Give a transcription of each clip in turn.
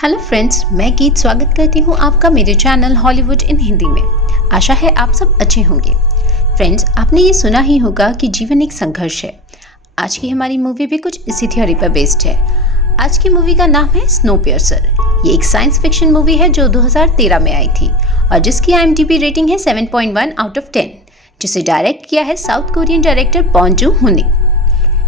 Hello friends, मैं गीत स्वागत करती हूँ आपका मेरे चैनल हॉलीवुड इन हिंदी में। आशा है आप सब अच्छे होंगे। फ्रेंड्स, आपने ये सुना ही होगा कि जीवन एक संघर्ष है। आज की हमारी मूवी भी कुछ इसी थ्योरी पर बेस्ड है। आज की मूवी का नाम है स्नोपियर्सर। ये एक साइंस फिक्शन मूवी है जो 2013 में आई थी और जिसकी IMDb रेटिंग है 7.1 आउट ऑफ 10, जिसे डायरेक्ट किया है साउथ कोरियन डायरेक्टर बॉन्ग जून-हो,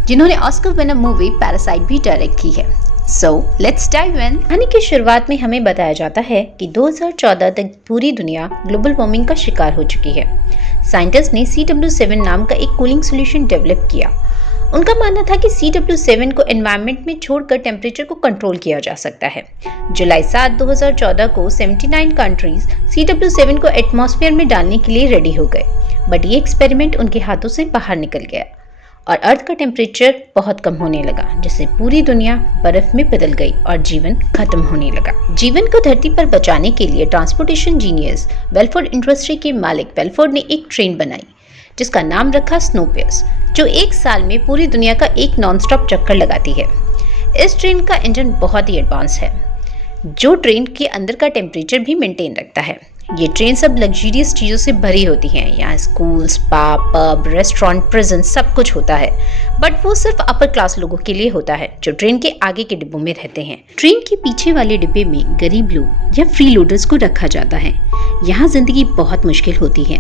जिन्होंने ऑस्कर विनर मूवी पैरासाइट भी डायरेक्ट की है। So, let's dive in। कहानी की शुरुआत में हमें बताया जाता है कि 2014 तक पूरी दुनिया ग्लोबल वार्मिंग का शिकार हो चुकी है। साइंटिस्ट ने CW7 नाम का एक कूलिंग सॉल्यूशन डेवलप किया। उनका मानना था कि CW7 को एनवायरनमेंट में छोड़कर टेम्परेचर को कंट्रोल किया जा सकता है। जुलाई 7, 2014 को 79 कंट्रीज CW7 को एटमॉस्फेयर में डालने के लिए रेडी हो गए, बट ये एक्सपेरिमेंट उनके हाथों से बाहर निकल गया और अर्थ का टेम्परेचर बहुत कम होने लगा, जिससे पूरी दुनिया बर्फ में बदल गई और जीवन खत्म होने लगा। जीवन को धरती पर बचाने के लिए ट्रांसपोर्टेशन जीनियस बेलफोर्ड इंडस्ट्री के मालिक बेलफोर्ड ने एक ट्रेन बनाई जिसका नाम रखा स्नोपियर्स, जो एक साल में पूरी दुनिया का एक नॉन स्टॉप चक्कर लगाती है। इस ट्रेन का इंजन बहुत ही एडवांस है, जो ट्रेन के अंदर का टेम्परेचर भी मेंटेन रखता है। ये ट्रेन सब लग्जरियस चीज़ों से भरी होती हैं। यहाँ school, spa, pub, restaurant, prison सब कुछ होता है, बट वो सिर्फ अपर क्लास लोगों के लिए होता है जो ट्रेन के आगे के डिब्बों में रहते हैं। ट्रेन के पीछे वाले डिब्बे में गरीब लोग या फ्री लोडर्स को रखा जाता है। यहाँ जिंदगी बहुत मुश्किल होती है।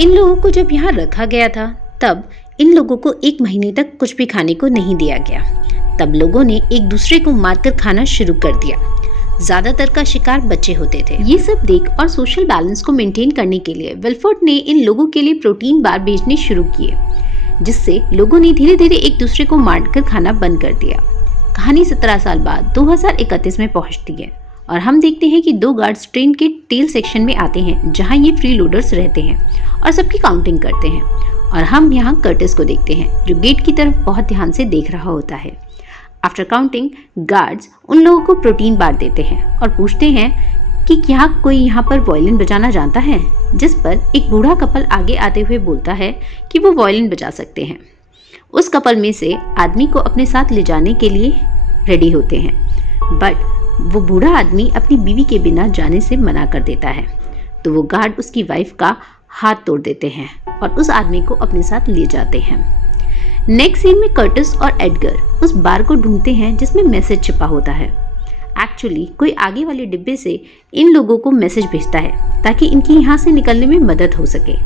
इन लोगों को जब यहाँ रखा गया था तब इन लोगों को 1 महीने तक कुछ भी खाने को नहीं दिया गया। तब लोगों ने एक दूसरे को मारकर खाना शुरू कर दिया। ज्यादातर का शिकार बच्चे होते थे। ये सब देख और सोशल बैलेंस को मेंटेन करने के लिए बेलफोर्ड ने इन लोगों के लिए प्रोटीन बार बेचने शुरू किए, जिससे लोगों ने धीरे धीरे एक दूसरे को मारकर खाना बंद कर दिया। कहानी 17 साल बाद 2031 में पहुंचती है और हम देखते हैं कि 2 गार्ड्स ट्रेन के टेल सेक्शन में आते हैं जहाँ ये फ्री लोडर्स रहते हैं और सबकी काउंटिंग करते हैं। और हम यहाँ कर्टिस को देखते हैं जो गेट की तरफ बहुत ध्यान से देख रहा होता है। आफ्टर काउंटिंग, गार्ड्स उन लोगों को प्रोटीन बार देते हैं और पूछते हैं कि क्या कोई यहाँ पर वायलिन बजाना जानता है, जिस पर एक बूढ़ा कपल आगे आते हुए बोलता है कि वो वायलिन बजा सकते हैं। उस कपल में से आदमी को अपने साथ ले जाने के लिए रेडी होते हैं, बट वो बूढ़ा आदमी अपनी बीवी के बिना जाने से मना कर देता है। तो वो गार्ड उसकी वाइफ का हाथ तोड़ देते हैं और उस आदमी को अपने साथ ले जाते हैं। नेक्स्ट सीन में कर्टिस और एडगर उस बार को ढूंढते हैं जिसमें मैसेज छिपा होता है। एक्चुअली कोई आगे वाले डिब्बे से इन लोगों को मैसेज भेजता है ताकि इनकी यहाँ से निकलने में मदद हो सके।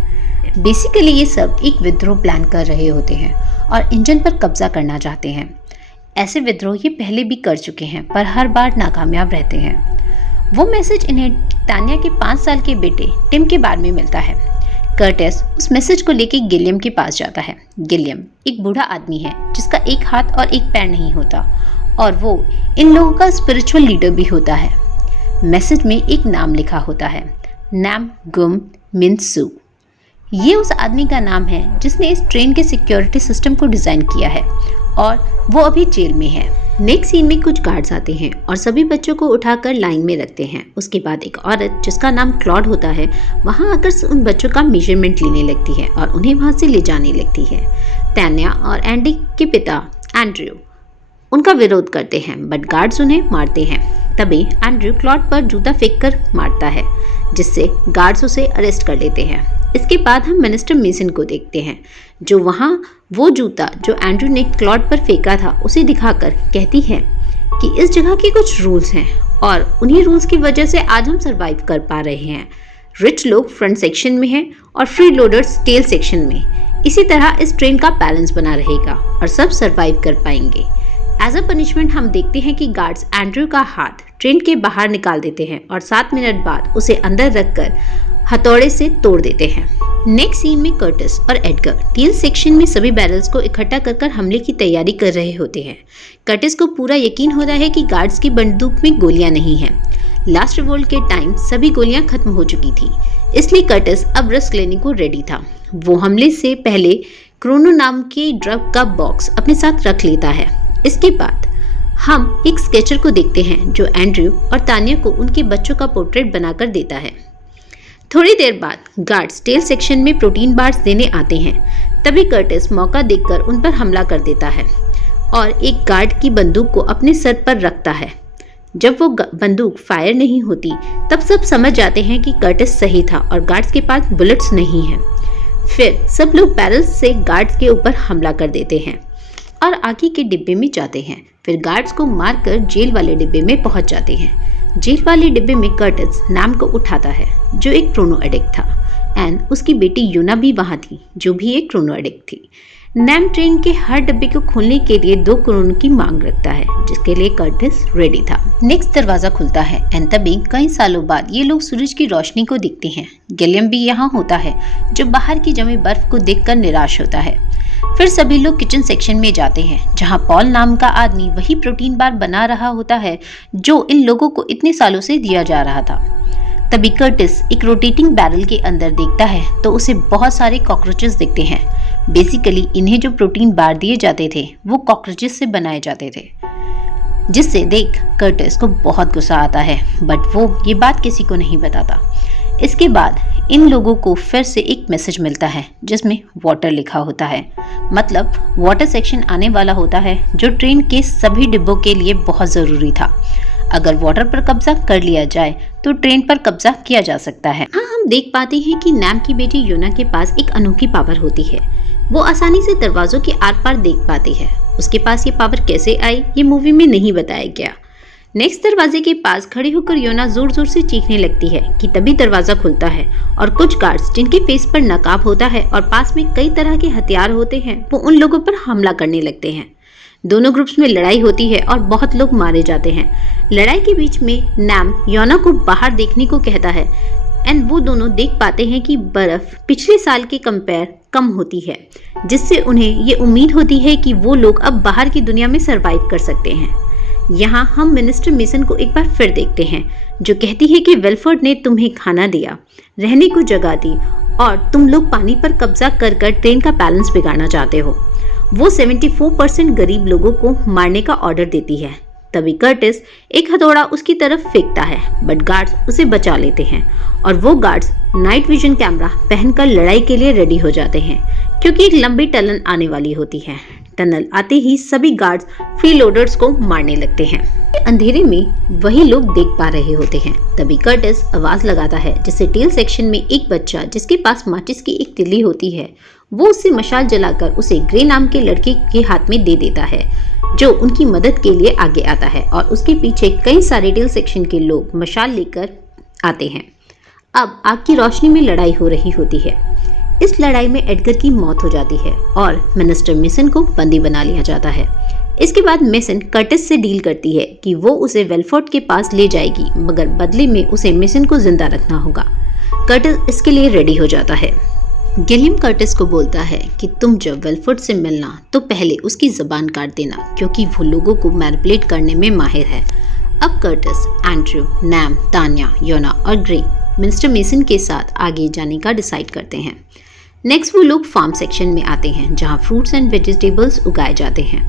बेसिकली ये सब एक विद्रोह प्लान कर रहे होते हैं और इंजन पर कब्जा करना चाहते हैं। ऐसे विद्रोह ये पहले भी कर चुके हैं पर हर बार नाकामयाब रहते हैं। वो मैसेज इन्हें तान्या के 5 साल के बेटे टिम के बारे में मिलता है। कर्टिस उस मैसेज को लेके गिलियम के पास जाता है। गिलियम एक बूढ़ा आदमी है जिसका एक हाथ और एक पैर नहीं होता और वो इन लोगों का स्पिरिचुअल लीडर भी होता है। मैसेज में एक नाम लिखा होता है, नाम गुम मिन सू। ये उस आदमी का नाम है जिसने इस ट्रेन के सिक्योरिटी सिस्टम को डिजाइन किया है और वो अभी जेल में है। नेक्स्ट सीन में कुछ गार्ड्स आते हैं और सभी बच्चों को उठाकर लाइन में रखते हैं। उसके बाद एक औरत जिसका नाम क्लॉड होता है वहां आकर उन बच्चों का मेजरमेंट लेने लगती है और उन्हें वहां से ले जाने लगती है। तान्या और एंडी के पिता एंड्रयू उनका विरोध करते हैं, बट गार्ड्स उन्हें मारते हैं। तभी एंड्रयू क्लॉड पर जूता फेंक कर मारता है, जिससे गार्ड्स उसे अरेस्ट कर लेते हैं। इसके बाद हम मिनिस्टर मेसन को देखते हैं जो वहाँ वो जूता जो एंड्रयू ने क्लॉड पर फेंका था उसे दिखाकर कहती है कि इस जगह के कुछ रूल्स हैं और उन्हीं रूल्स की वजह से आज हम सरवाइव कर पा रहे हैं। रिच लोग फ्रंट सेक्शन में हैं और फ्री लोडर्स टेल सेक्शन में। इसी तरह इस ट्रेन का बैलेंस बना रहेगा और सब सरवाइव कर पाएंगे। एज अ पनिशमेंट हम देखते हैं कि गार्ड्स एंड्रयू का हाथ ट्रेन के बाहर निकाल देते हैं और 7 मिनट बाद उसे अंदर रखकर हथौड़े से तोड़ देते हैं। नेक्स्ट सीन में कर्टिस और एडगर टेल सेक्शन में सभी बैरल्स को इकट्ठा कर हमले की तैयारी कर रहे होते हैं। कर्टिस को पूरा यकीन होता है कि गार्ड्स की बंदूक में गोलियां नहीं हैं। लास्ट रिवोल्ट के टाइम सभी गोलियां खत्म हो चुकी थी, इसलिए कर्टिस अब रिस्क लेने को रेडी था। वो हमले से पहले क्रोनो नाम के ड्रग का बॉक्स अपने साथ रख लेता है। इसके बाद हम एक स्केचर को देखते हैं जो एंड्रयू और तान्या को उनके बच्चों का पोर्ट्रेट बनाकर देता है। थोड़ी देर बाद गार्ड्स टेल सेक्शन में प्रोटीन बार्स देने आते हैं। तभी कर्टिस मौका देखकर उन पर हमला कर देता है और एक गार्ड की बंदूक को अपने सर पर रखता है। जब वो बंदूक फायर नहीं होती तब सब समझ जाते हैं कि कर्टिस सही था और गार्ड्स के पास बुलेट्स नहीं हैं। फिर सब लोग बैरल्स से गार्ड्स के ऊपर हमला कर देते हैं और आगे के डिब्बे में जाते हैं। फिर गार्ड्स को मारकर जेल वाले डिब्बे में पहुंच जाते हैं। जेल वाले डिब्बे में कर्टिस नाम को उठाता है जो एक क्रोनो एडिक्ट था, एंड उसकी बेटी योना भी वहां थी जो भी एक क्रोनो एडिक्ट थी। नैम ट्रेन के हर डब्बे को खोलने के लिए 2 क्रोनो की मांग रखता है, जिसके लिए कर्टिस रेडी था। नेक्स्ट दरवाजा खुलता है एंड तभी कई सालों बाद ये लोग सूरज की रोशनी को देखते हैं। गिलियम भी यहाँ होता है जो बाहर की जमी बर्फ को देखकर निराश होता है। फिर सभी लोग किचन सेक्शन में जाते हैं जहाँ पॉल नाम का आदमी वही प्रोटीन बार बना रहा होता है जो इन लोगों को इतने सालों से दिया जा रहा था। तभी कर्टिस एक रोटेटिंग बैरल के अंदर देखता है तो उसे बहुत सारे कॉकरोचेस दिखते हैं। बेसिकली इन्हें जो प्रोटीन बार दिए जाते थे वो कॉकरोचेस से बनाए जाते थे, जिससे देख कर्टिस को बहुत गुस्सा आता है, बट वो ये बात किसी को नहीं बताता। इसके बाद इन लोगों को फिर से एक मैसेज मिलता है जिसमें वाटर लिखा होता है, मतलब वाटर सेक्शन आने वाला होता है जो ट्रेन के सभी डिब्बों के लिए बहुत ज़रूरी था। अगर वाटर पर कब्जा कर लिया जाए तो ट्रेन पर कब्जा किया जा सकता है। हाँ, हम देख पाते हैं कि नैम की बेटी योना के पास एक अनोखी पावर होती है। वो आसानी से दरवाजों के आर पार देख पाती है। उसके पास ये पावर कैसे आई ये मूवी में नहीं बताया गया। नेक्स्ट दरवाजे के पास खड़ी होकर योना जोर जोर से चीखने लगती है कि तभी दरवाजा खुलता है और कुछ गार्ड्स जिनके फेस पर नकाब होता है और पास में कई तरह के हथियार होते हैं वो उन लोगों पर हमला करने लगते हैं। दोनों ग्रुप्स में लड़ाई होती है और बहुत लोग मारे जाते हैं। लड़ाई के बीच में नैम योना को बाहर देखने को कहता है एंड वो दोनों देख पाते हैं कि बर्फ पिछले साल के कंपेयर कम होती है, जिससे उन्हें ये उम्मीद होती है कि वो लोग अब बाहर की दुनिया में सरवाइव कर सकते हैं। यहाँ हम मिनिस्टर मेसन को एक बार फिर देखते हैं जो कहती है कि वेलफोर्ड ने तुम्हें खाना दिया, रहने को जगह दी और तुम लोग पानी पर कब्जा कर कर ट्रेन का बैलेंस बिगाड़ना चाहते हो। वो 74% गरीब लोगों को मारने का ऑर्डर देती है। तभी कर्टिस एक हथौड़ा उसकी तरफ फेंकता है, बट गार्ड्स उसे बचा लेते हैं और वो गार्ड्स नाइट विजन कैमरा पहनकर लड़ाई के लिए रेडी हो जाते हैं क्योंकि एक लंबी टनल आने वाली होती है। टनल आते ही सभी गार्ड्स फ्री लोडर्स को मारने लगते हैं। अंधेरे में वही लोग देख पा रहे होते हैं। तभी कर्टिस आवाज लगाता है जिससे टेल सेक्शन में एक बच्चा जिसके पास माचिस की एक तिल्ली होती है वो उससे मशाल जलाकर उसे ग्रे नाम के लड़के के हाथ में दे देता है जो उनकी मदद के लिए आगे आता है और उसके पीछे कई सारे टेल सेक्शन के लोग मशाल लेकर आते हैं। अब आग की रोशनी में लड़ाई हो रही होती है। इस लड़ाई में एडगर की मौत हो जाती है और मिनिस्टर मेसन को बंदी बना लिया जाता है। इसके बाद मेसन कर्टिस से डील करती है कि वो उसे वेलफोर्ड के पास ले जाएगी, मगर बदले में उसे मेसन को जिंदा रखना होगा। कर्टिस इसके लिए रेडी हो जाता है। गिलियम कर्टिस को बोलता है कि तुम जब वेलफोर्ड से मिलना तो पहले उसकी जबान काट देना क्योंकि वो लोगों को मैनिपुलेट करने में माहिर है। अब कर्टिस, एंड्रयू, नैम, तान्या, योना और ग्रे मिनिस्टर मेसन के साथ आगे जाने का डिसाइड करते हैं। नेक्स्ट वो लोग फार्म सेक्शन में आते हैं जहाँ फ्रूट्स एंड वेजिटेबल्स उगाए जाते हैं।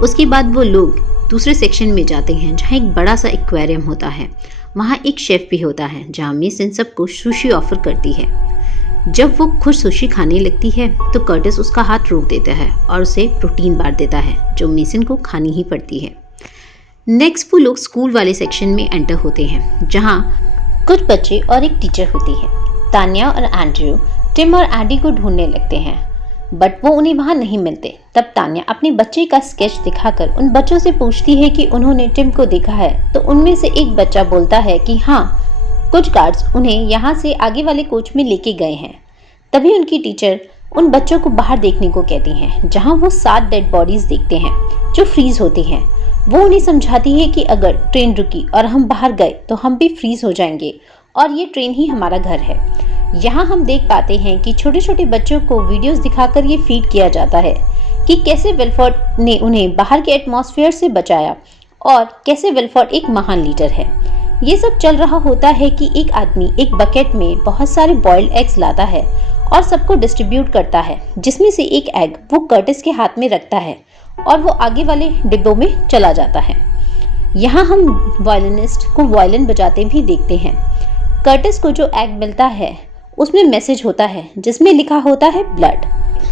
उसके बाद वो लोग दूसरे सेक्शन में जाते हैं जहाँ एक बड़ा सा एक्वेरियम होता है। वहाँ एक शेफ भी होता है जहाँ मेसन सबको सुशी ऑफर करती है। जब वो खुद सुशी खाने लगती है तो कर्टिस उसका हाथ रोक देता है और उसे प्रोटीन बार देता है जो मेसन को खानी ही पड़ती है। नेक्स्ट वो लोग स्कूल वाले सेक्शन में एंटर होते हैं जहाँ कुछ बच्चे और एक टीचर होती है। तान्या और एंड्रयू टिम और एडी को ढूंढने लगते हैं, बट वो उन्हें वहां नहीं मिलते। तब तान्या अपने बच्चे का स्केच दिखाकर उन बच्चों से पूछती है कि उन्होंने टिम को देखा है, तो उनमें से एक बच्चा बोलता है कि हाँ, कुछ गार्ड्स उन्हें यहाँ से आगे वाले कोच में लेके गए हैं। तभी उनकी टीचर उन बच्चों को बाहर देखने को कहती हैं, जहाँ वो 7 डेड बॉडीज देखते हैं जो फ्रीज होती हैं। वो उन्हें समझाती है कि अगर ट्रेन रुकी और हम बाहर गए तो हम भी फ्रीज हो जाएंगे और ये ट्रेन ही हमारा घर है। यहाँ हम देख पाते हैं कि छोटे छोटे बच्चों को वीडियोस दिखाकर ये फीड किया जाता है कि कैसे वेलफोर्ड ने उन्हें बाहर के एटमॉस्फेयर से बचाया और कैसे वेलफोर्ड एक महान लीडर है। ये सब चल रहा होता है कि एक आदमी एक बकेट में बहुत सारे बॉइल्ड एग्स लाता है और सबको डिस्ट्रीब्यूट करता है, जिसमें से एक एग वो कर्टिस के हाथ में रखता है और वो आगे वाले डिब्बों में चला जाता है। यहाँ हम वायलिनिस्ट को वायलिन बजाते भी देखते हैं। कर्टिस को जो एग मिलता है उसमें मैसेज होता है जिसमें लिखा होता है ब्लड।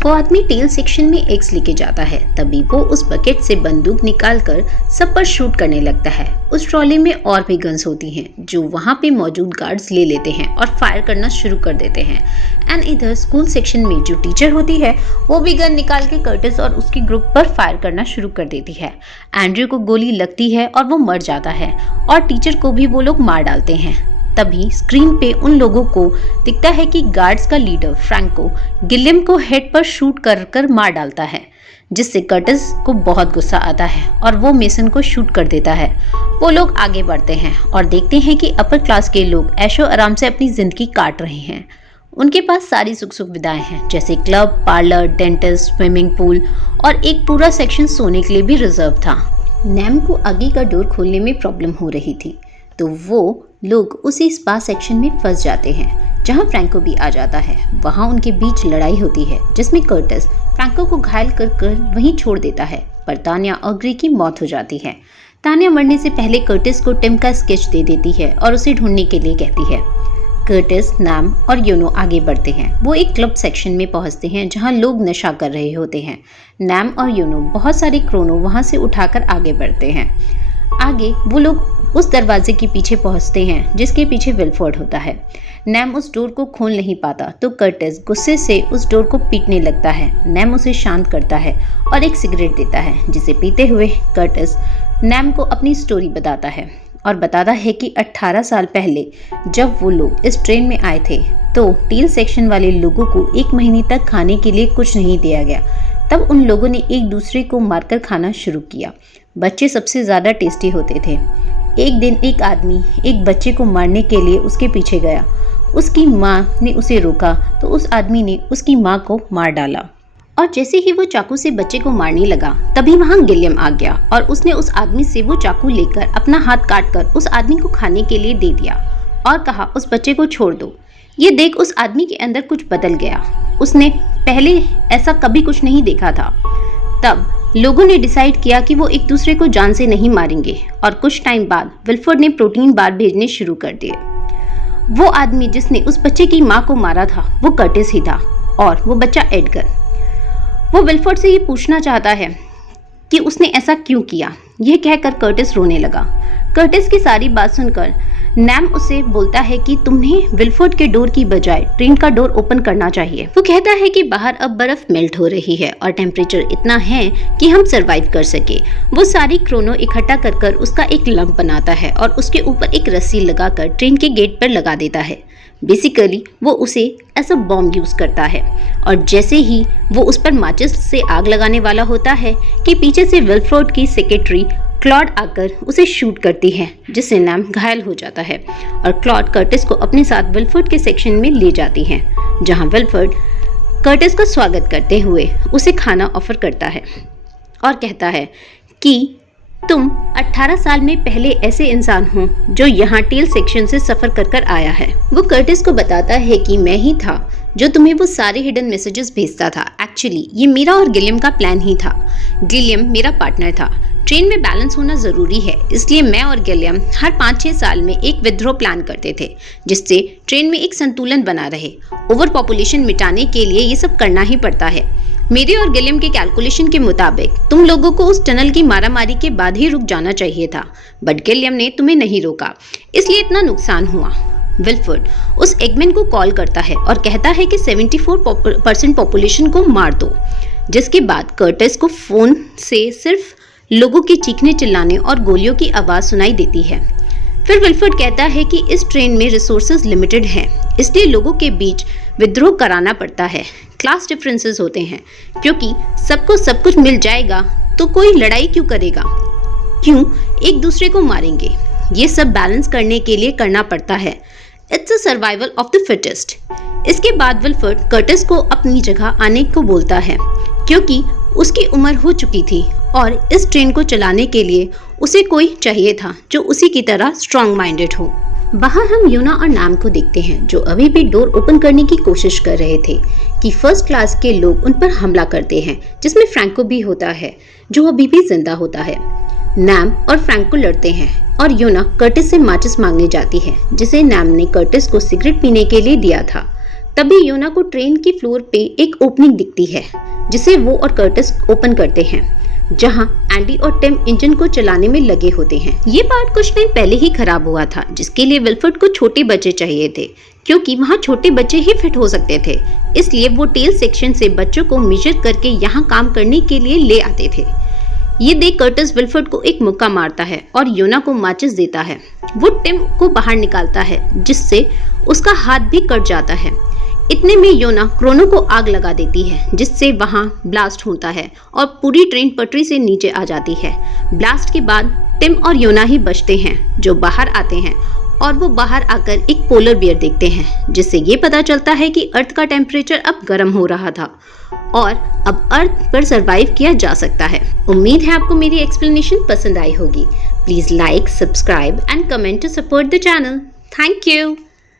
वो आदमी टेल सेक्शन में एग्स लेके जाता है। तभी वो उस बकेट से बंदूक निकालकर सब पर शूट करने लगता है। उस ट्रॉली में और भी गन्स होती हैं जो वहाँ पे मौजूद गार्ड्स ले लेते हैं और फायर करना शुरू कर देते हैं। एंड इधर स्कूल सेक्शन में जो टीचर होती है वो भी गन निकाल के कर्टिस और उसकी ग्रुप पर फायर करना शुरू कर देती है। एंड्रयू को गोली लगती है और वो मर जाता है और टीचर को भी वो लोग मार डालते हैं। तभी स्क्रीन पे उन लोगों को दिखता है कि गार्ड्स का लीडर फ्रैंको गिलियम को हेड पर शूट कर मार डालता है, जिससे कर्टिस को बहुत गुस्सा आता है और वो मेसन को शूट कर देता है। वो लोग आगे बढ़ते हैं और देखते हैं कि अपर क्लास के लोग ऐशो आराम से अपनी जिंदगी काट रहे हैं। उनके पास सारी सुख सुविधाएं हैं, जैसे club, parlour, dentist, swimming pool और एक पूरा सेक्शन सोने के लिए भी रिजर्व था। नैम को आगे का डोर खोलने में प्रॉब्लम हो रही थी, तो वो लोग उसी स्पा सेक्शन में फंस जाते हैं, जहां फ्रैंको भी आ जाता है। वहां उनके बीच लड़ाई होती है, जिसमें कर्टिस फ्रैंको को घायल कर वहीं छोड़ देता है, पर तान्या और ग्रे की मौत हो जाती है। तान्या मरने से पहले कर्टिस को टिम का स्केच दे देती है और उसे ढूंढने के लिए कहती है। कर्टिस, नैम और योनो आगे बढ़ते हैं। वो एक क्लब सेक्शन में पहुंचते हैं जहां लोग नशा कर रहे होते हैं। नैम और योनो बहुत सारे क्रोनो वहां से उठाकर आगे बढ़ते हैं। आगे वो लोग उस दरवाजे के पीछे पहुंचते हैं जिसके पीछे विल्फोर्ड होता है। नैम उस डोर को खोल नहीं पाता तो कर्टिस गुस्से से उस डोर को पीटने लगता है। नैम उसे शांत करता है और एक सिगरेट देता है, जिसे पीते हुए कर्टिस नैम को अपनी स्टोरी बताता है और बताता है कि 18 साल पहले जब वो लोग इस ट्रेन में आए थे तो टील सेक्शन वाले लोगों को 1 महीने तक खाने के लिए कुछ नहीं दिया गया। तब उन लोगों ने एक दूसरे को मारकर खाना शुरू किया। बच्चे सबसे ज़्यादा टेस्टी होते थे। एक दिन एक आदमी एक बच्चे को मारने के लिए उसके पीछे गया। उसकी माँ ने उसे रोका तो उस आदमी ने उसकी माँ को मार डाला और जैसे ही वो चाकू से बच्चे को मारने लगा तभी वहाँ गिलियम आ गया और उसने उस आदमी से वो चाकू लेकर अपना हाथ काटकर उस आदमी को खाने के लिए दे दिया और कहा, उस बच्चे को छोड़ दो। ये देख उस आदमी के अंदर कुछ बदल गया। उसने पहले ऐसा कभी कुछ नहीं देखा था। तब लोगों ने डिसाइड किया कि वो एक दूसरे को जान से नहीं मारेंगे और कुछ टाइम बाद विल्फोर्ड ने प्रोटीन बार भेजने शुरू कर दिए। वो आदमी जिसने उस बच्चे की माँ को मारा था वो कर्टिस ही था और वो बच्चा एडगर। वो विल्फोर्ड से ये पूछना चाहता है कि उसने ऐसा क्यों किया। यह कहकर कर्टिस रोने लगा। कर्टिस की सारी बात सुनकर नैम उसे बोलता है कि तुम्हें विल्फोर्ड के डोर की बजाय ट्रेन का डोर ओपन करना चाहिए। वो कहता है कि बाहर अब बर्फ मेल्ट हो रही है और टेम्परेचर इतना है कि हम सरवाइव कर सके। वो सारी क्रोनो इकट्ठा कर उसका एक लंप बनाता है और उसके ऊपर एक रस्सी लगाकर ट्रेन के गेट पर लगा देता है। बेसिकली वो उसे एज अ बॉम्ब यूज करता है और जैसे ही वो उस पर माचिस से आग लगाने वाला होता है कि पीछे से विल्फोर्ड की सेक्रेटरी क्लॉड आकर उसे शूट करती है, जिससे नैम घायल हो जाता है और क्लॉड कर्टिस को अपने साथ विल्फोर्ड के सेक्शन में ले जाती है, जहां विल्फोर्ड कर्टिस का स्वागत करते हुए उसे खाना ऑफर करता है और कहता है कि तुम 18 साल में पहले ऐसे इंसान हो जो यहाँ टेल सेक्शन से सफर कर आया है। वो कर्टिस को बताता है कि मैं ही था जो तुम्हें वो सारे हिडन मैसेजेस भेजता था। एक्चुअली ये मेरा और गिलियम का प्लान ही था। गिलियम मेरा पार्टनर था। ट्रेन में बैलेंस होना जरूरी है, इसलिए मैं और गिलियम हर 5-6 साल में एक विद्रोह प्लान करते थे जिससे ट्रेन में एक संतुलन बना रहे। ओवर पॉपुलेशन मिटाने के लिए ये सब करना ही पड़ता है। मेरे और गिलियम के कैलकुलेशन के मुताबिक तुम लोगों को उस टनल की मारामारी के बाद ही रुक जाना चाहिए था, बट गिलियम ने तुम्हें नहीं रोका, इसलिए इतना नुकसान हुआ। विल्फोर्ड उस एगमैन को कॉल करता है और कहता है कि 74% पॉपुलेशन को मार दो, जिसके बाद कर्टिस को फोन से सिर्फ लोगों के चीखने चिल्लाने और गोलियों की आवाज सुनाई देती है। फिर विल्फोर्ड कहता है कि इस ट्रेन में रिसोर्सेज लिमिटेड हैं, इसलिए लोगों के बीच विद्रोह कराना पड़ता है। क्लास डिफरेंसेस होते हैं, क्योंकि सबको सब कुछ मिल जाएगा तो कोई लड़ाई क्यों करेगा, क्यों एक दूसरे को मारेंगे। ये सब बैलेंस करने के लिए करना पड़ता है। It's a survival of the fittest. इसके बाद विल्फोर्ड कर्टिस को अपनी जगह आने को बोलता है, क्योंकि उसकी उम्र हो चुकी थी और इस ट्रेन को चलाने के लिए उसे कोई चाहिए था जो उसी की तरह स्ट्रॉन्ग माइंडेड हो। वहाँ हम यूना और नैम को देखते हैं जो अभी भी डोर ओपन करने की कोशिश कर रहे थे कि फर्स्ट क्लास के लोग उन पर हमला करते हैं, जिसमें फ्रैंको भी होता है जो अभी भी जिंदा होता है। नैम और फ्रैंको लड़ते हैं और यूना कर्टिस से माचिस मांगने जाती है, जिसे नैम ने कर्टिस को सिगरेट पीने के लिए दिया था। तभी योना को ट्रेन की फ्लोर पे एक ओपनिंग दिखती है जिसे वो और कर्टिस ओपन करते हैं, जहां एंडी और टिम इंजन को चलाने में लगे होते हैं। ये पार्ट कुछ टाइम पहले ही खराब हुआ था, जिसके लिए विल्फर्ड को छोटे बच्चे चाहिए थे, क्योंकि वहां छोटे बच्चे ही फिट हो सकते थे। इसलिए वो टेल सेक्शन से बच्चों को मेजर करके यहाँ काम करने के लिए ले आते थे। ये देख कर्टिस विल्फर्ड को एक मुक्का मारता है और योना को माचिस देता है। वो टिम को बाहर निकालता है, जिससे उसका हाथ भी कट जाता है। इतने में योना क्रोनो को आग लगा देती है, जिससे वहां ब्लास्ट होता है और पूरी ट्रेन पटरी से नीचे आ जाती है। ब्लास्ट के बाद टिम और योना ही बचते हैं, जो बाहर आते हैं और वो बाहर आकर एक पोलर बियर देखते हैं, जिससे ये पता चलता है कि अर्थ का टेम्परेचर अब गर्म हो रहा था और अब अर्थ पर सरवाइव किया जा सकता है। उम्मीद है आपको मेरी एक्सप्लेनेशन पसंद आई होगी। Please like, subscribe and comment to support the channel. Thank you.